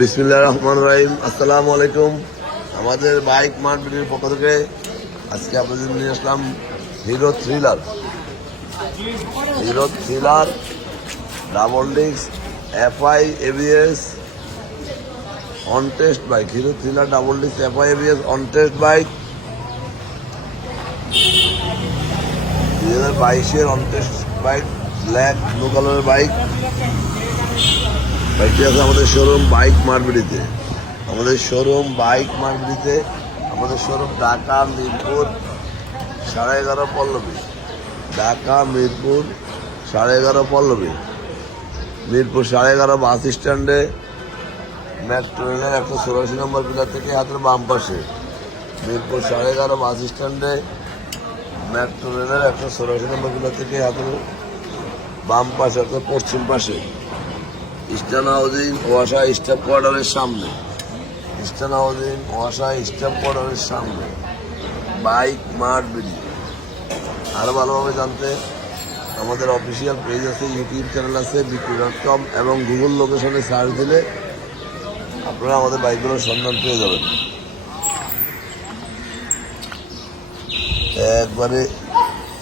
বিসমিল্লাহ রহমান রাহিম। আসসালামু আলাইকুম। আমাদের বাইক মার্কেটের পক্ষ থেকে আজকে আপনাদের নিয়ে আসলাম Hero Thriller. Hero Thriller, double disc, FI, ABS, on test bike. Hero Thriller, double disc, FI, ABS, on test bike. দুই হাজার বাইশের on test bike, black, blue কালারের বাইক। বাইকটি আছে আমাদের শোরুম বাইক মারবিড়িতে আমাদের শোরুম বাইক মারবিড়িতে আমাদের শোরুম ঢাকা, মিরপুর, সাড়ে এগারো পল্লবী। ঢাকা, মিরপুর, সাড়ে এগারো পল্লবী। মিরপুর সাড়ে এগারো বাস স্ট্যান্ডে মেট্রো রেলের একশো চৌরাশি নম্বর পিলার থেকে হাতের বাম পাশে। মিরপুর সাড়ে এগারো বাস স্ট্যান্ডে মেট্রো রেলের একশো চৌরাশি নম্বর পিলার থেকে হাতের বাম পাশে অর্থাৎ পশ্চিম পাশে। ইস্টার্ন হাউজিং ওয়াসা স্টাফ কোয়ার্টারের সামনে। ইস্টার্ন হাউজিং ওয়াসা স্টাফ কোয়ার্টারের সামনে। বাইক মার্ট বিডি আরও ভালোভাবে জানতে আমাদের অফিসিয়াল পেজ আছে, ইউটিউব চ্যানেল আছে বিক্রি ডট কম এবং গুগল লোকেশনে সার্চ দিলে আপনারা আমাদের বাইকগুলোর সন্ধান পেয়ে যাবেন। একবারে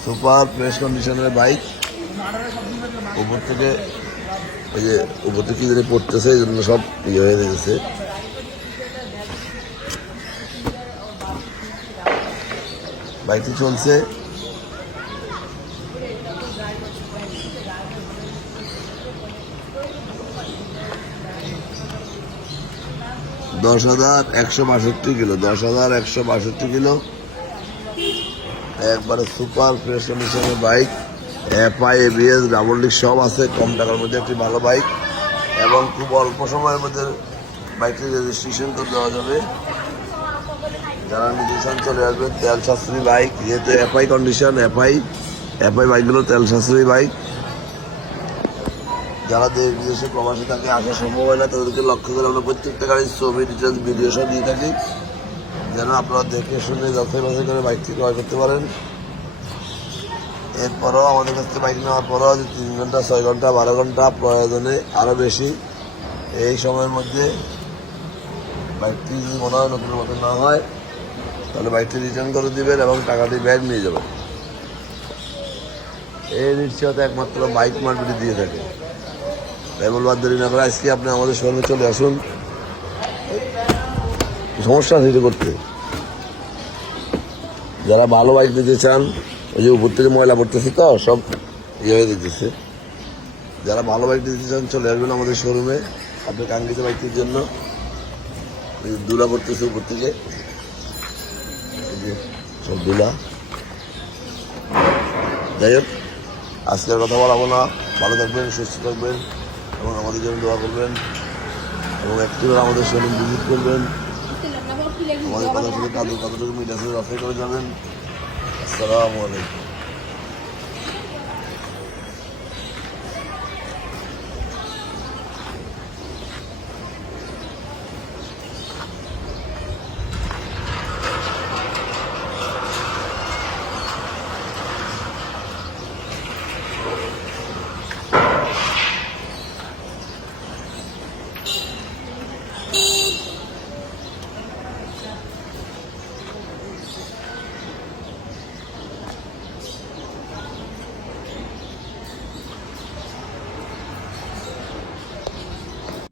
সুপার ফ্রেশ কন্ডিশনের বাইক। উপর থেকে ওই যে উপর পড়তেছে, এই জন্য সব ইয়ে হয়ে গেছে। চলছে। দশ হাজার একশো বাষট্টি কিলো, দশ হাজার একশো বাষট্টি কিলো। একবারে super fresh bike FI, ABS double disc সব আছে, কম টাকার মধ্যে একটি ভালো বাইক এবং খুব অল্প সময়ের মধ্যে বাইকটি রেজিস্ট্রেশন করে দেওয়া যাবে। যারা নির্দেশন চলে আসবে তেল সাশ্রয়ী বাইক যেহেতু এফআই কন্ডিশন এফআই এফআই বাইকগুলো তেল সাশ্রয়ী বাইক যারা দেশ বিদেশে প্রবাসে থাকে আসা সম্ভব হয় না, তাদেরকে লক্ষ্য করে আমরা প্রত্যেকটা গাড়ির ছবি ডিটেলস ভিডিও সব দিয়ে থাকি। যেন আপনারা দেখে শুনে যাচাই করে বাইকটি ক্রয় করতে পারেন। এরপরও আমাদের কাছ থেকে বাইক নেওয়ার পরও যে তিন ঘণ্টা, ছয় ঘণ্টা, বারো ঘণ্টা প্রয়োজনে আরও বেশি এই সময়ের মধ্যে বাইকটি যদি মনে হয় নতুন মতো না হয়, তাহলে বাইকটি রিটার্ন করে দিবেন এবং টাকাটি ব্যাগ নিয়ে যাবেন। এই নিশ্চয়তা একমাত্র বাইক মার্কেটে দিয়ে থাকে। তাই বলব আর দেরি না করে আজকে আপনি আমাদের শহরে চলে আসুন। সমস্যা করতে। যারা ভালো বাইক দিতে চান ওই যে উপর থেকে ময়লা পড়তেছে তো, সব ইয়ে হয়ে দিতেছে যারা ভালো বাইক দিতে চান, চলে আসবেন আমাদের শোরুমে আপনার কাঙ্ক্ষিত বাইকটির জন্য। দুলা পড়তেছে উপর থেকে। সব দুলা। যাই হোক আজকের কথা বলাবো না। ভালো থাকবেন, সুস্থ থাকবেন এবং আমাদের জন্য দোয়া করবেন এবং একটিবার আমাদের শোরুম ভিজিট করবেন। আমাদের কথা শুনে কাদের কতটুকু যাচাই করে যাবেন আসসালামু আলাইকুম।